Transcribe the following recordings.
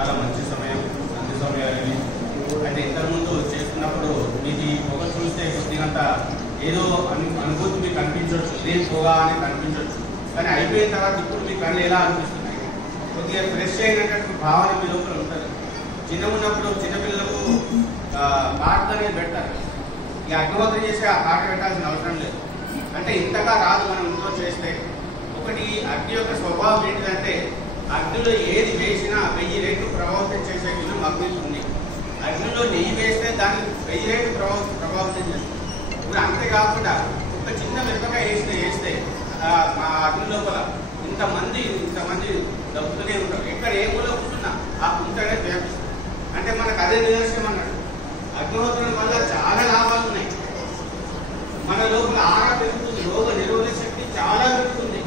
చాలా మంచి సమయం, మంచి సమయాలని. అయితే ఇంతకుముందు చేస్తున్నప్పుడు మీకు ఈ పొగ చూస్తే కొద్దిగంత ఏదో అనుభూతి మీకు అనిపించవచ్చు, ఇదేం పొగ అని కనిపించవచ్చు. కానీ అయిపోయిన తర్వాత ఇప్పుడు మీ కళ్ళు ఎలా అనిపిస్తున్నాయి, కొద్దిగా ఫ్రెష్ అయినటువంటి భావన మీ లోపల ఉంటుంది. చిన్న ఉన్నప్పుడు చిన్నపిల్లలకు పాట అనేది పెడతారు, ఇక అగ్నిహోత్రం చేస్తే ఆ పాట పెట్టాల్సిన అవసరం లేదు. అంటే ఇంతగా రాదు మనం ఇంట్లో చేస్తే. ఒకటి అగ్ని యొక్క స్వభావం ఏంటిదంటే అగ్నిలో ఏది వేసినా 1000 రెట్లు ప్రభావితం చేసే గుణం అగ్నికి ఉంది. అగ్నిలో నెయ్యి వేస్తే దాన్ని 1000 రెట్లు ప్రభావితం చేస్తుంది. ఇప్పుడు అంతేకాకుండా ఒక చిన్న మిరపకాయ వేస్తే మా అగ్ని లోపల ఇంతమంది దప్పుతూనే ఉంటారు. ఎక్కడ ఏ మూల ఉంటున్నా ఆ కుంటనే వ్యాపిస్తుంది. అంటే మనకు అదే నిదర్శనం అన్నాడు. అగ్నిహోత్రం వల్ల చాలా లాభాలు ఉన్నాయి. మన లోపల ఆరా పెరుగుతుంది, రోగ నిరోధక శక్తి చాలా పెరుగుతుంది.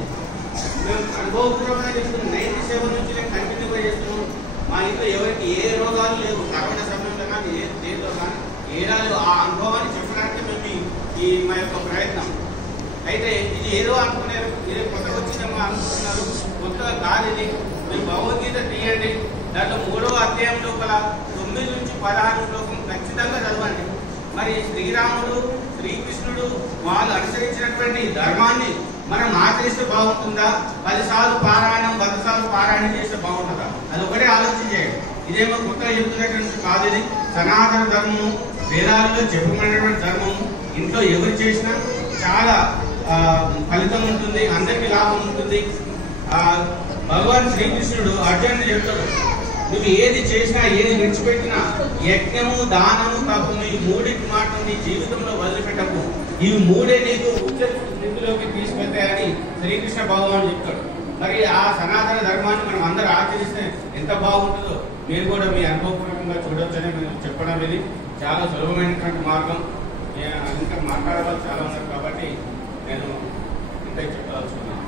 మేము అనుభవపూర్వకంగా చేస్తున్నాం. 97 నుంచి నేను కంటిన్యూగా చేస్తున్నాం. మా ఇంట్లో ఎవరికి ఏ రోగాలు లేవు. కరోనా సమయంలో కానీ దేంతో కానీ ఏడాది ఆ అనుభవాన్ని చెప్పడానికి మేము ఈ మా యొక్క ప్రయత్నం. అయితే ఇది ఏదో అనుకున్నారు, ఇదే కొత్తగా వచ్చిందేమో అనుకుంటున్నారు. కొత్తగా కాదని మీరు భగవద్గీత తీయండి, దాంట్లో 3వ అధ్యాయం లోపల 9 నుంచి 16 శ్లోకం ఖచ్చితంగా చదవండి. మరి శ్రీరాముడు శ్రీకృష్ణుడు వాళ్ళు అనుసరించినటువంటి ధర్మాన్ని మనం ఆచరిస్తే బాగుంటుందా, 10 సార్లు పారాయణం 100 సార్లు పారాయణం చేస్తే బాగుంటుందా, అది ఒకటే ఆలోచన చేయండి. ఇదేమో కొత్తగా చెప్తున్నటువంటి కాదు. ఇది సనాతన ధర్మము, వేదాలలో చెప్పబడినటువంటి ధర్మము. ఇంట్లో ఎవరు చేసినా చాలా ఫలితం ఉంటుంది, అందరికీ లాభం ఉంటుంది. భగవాన్ శ్రీకృష్ణుడు అర్జునుడు చెప్తాడు, నువ్వు ఏది చేసినా ఏది విడిచిపెట్టినా యజ్ఞము దానము తపము ఈ 3 మాటలు నీ జీవితంలో వదిలిపెట్టకు, ఇవి 3 నీకు ఉచ్చ స్థితిలోకి తీసుకెళ్తాయని శ్రీకృష్ణ భగవాన్ చెప్తాడు. మరి ఆ సనాతన ధర్మాన్ని మనం అందరూ ఆచరిస్తే ఎంత బాగుంటుందో మీరు కూడా మీ అనుభవపూర్వకంగా చూడొచ్చని నేను చెప్పడం. ఇది చాలా సులభమైనటువంటి మార్గం. ఇంకా మాట్లాడవాలి చాలా ఉన్నారు కాబట్టి నేను ఇంకా చెప్పదలుచుకున్నాను.